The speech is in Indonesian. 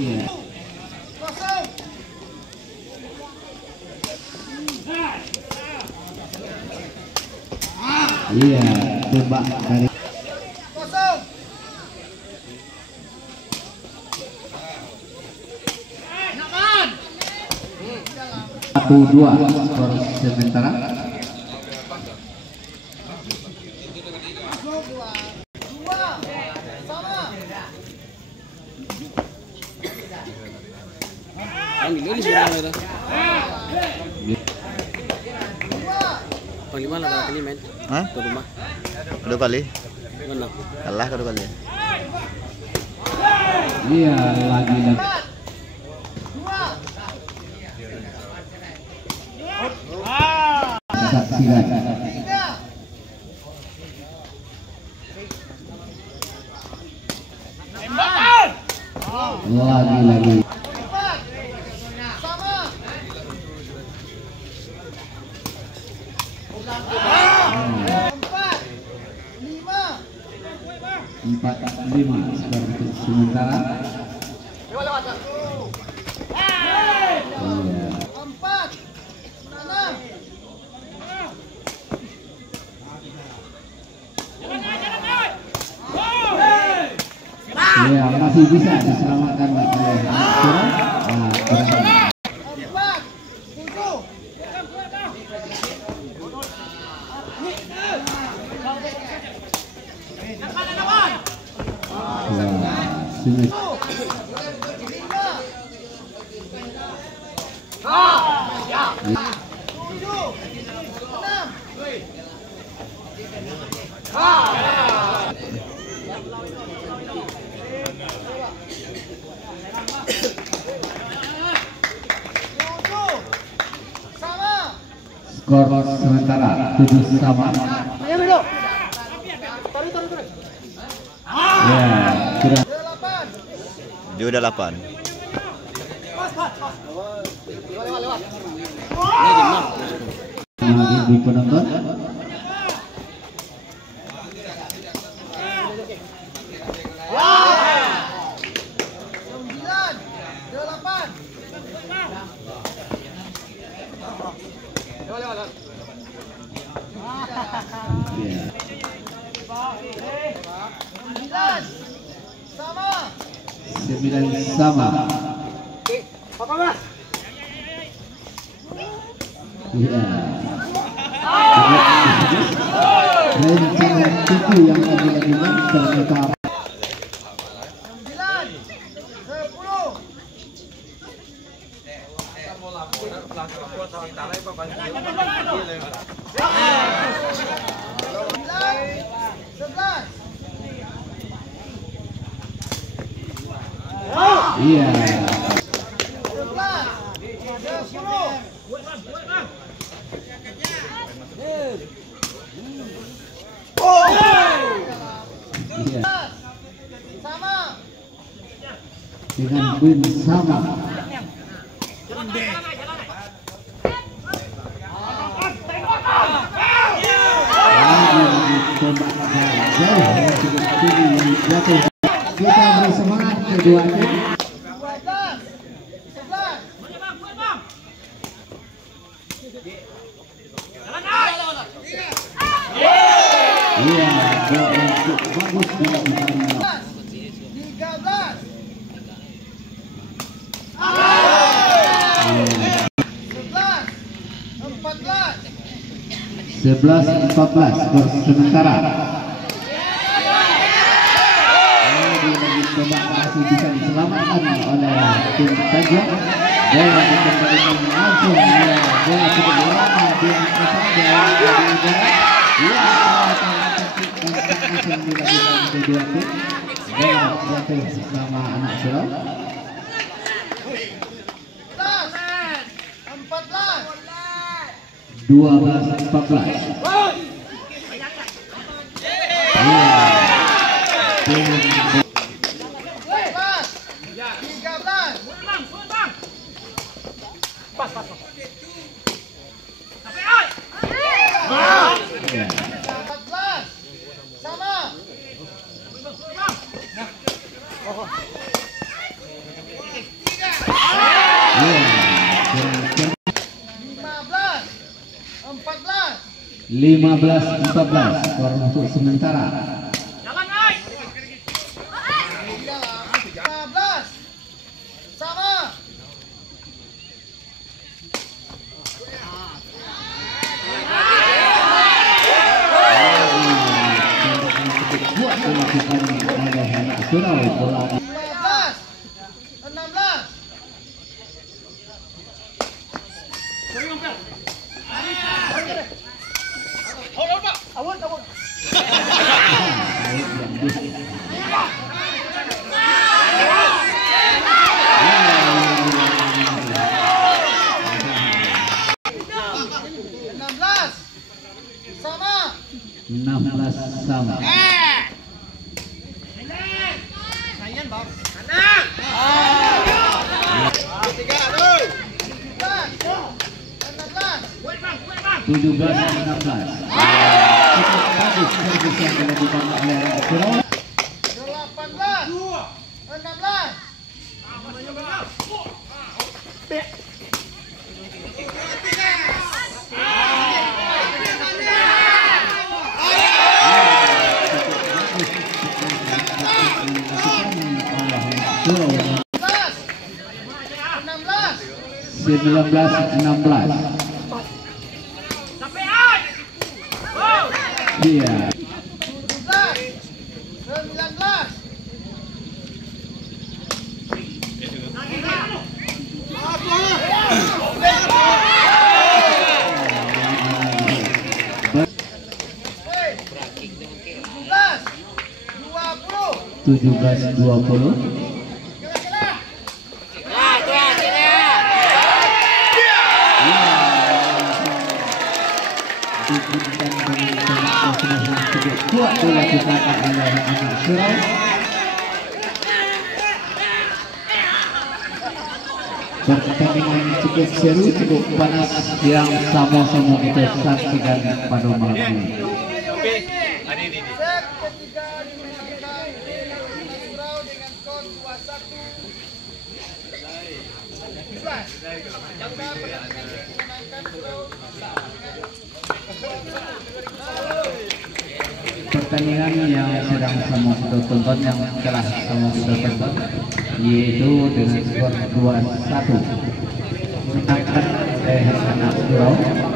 Iya. Iya, tembak dari 1-2 skor sementara. Panglima lah kali main. Hah? Ke rumah. 2 kali. Mana? Kalah kedua kali. Iya, lagi. Saksikan. Lagi. Empat lima skor untuk sementara. Ya, masih bisa diselamatkan oleh skor sementara 7 sama. Ya, kira Dia udah 8. Ibu penonton. Sembilan sama. Iya. Rencana itu yang lagi-lagi ternyata. Iya. Dengan win sama. Kita beri semangat kedua tim. Iya, bagus dilakukan. 11-14 skor sementara. Masih bisa diselamatkan oleh tim Tajam. Bola dikembalikan langsung bola cukup lama di atas saja. Ya, yang dilakukan kedua tim. Bola jatuh sama anak Surau. 12-14. 15-14 skor untuk sementara. 15 sama. Buat melakukan oleh anak surau bola 15 16. Sama. 16 sama. Sayang, Bang. 17-16. Cukup bagus servis yang dilakukan oleh anak surau. 18 16. Surau 19-16. Iya. 19. Hei, 17-20. Kuat dilakukan oleh anak surau. Pertandingan cukup seru, cukup panas yang sama-sama kita saksikan pada malam ini. set ketiga dimenangkan Anak Surau dengan skor 21-11. Jika pertandingan dimenangkan Surau Pertandingan yang sedang sama kita tonton, yang telah sama kita tonton, yaitu dengan skor 2-1 menangkan anak surau.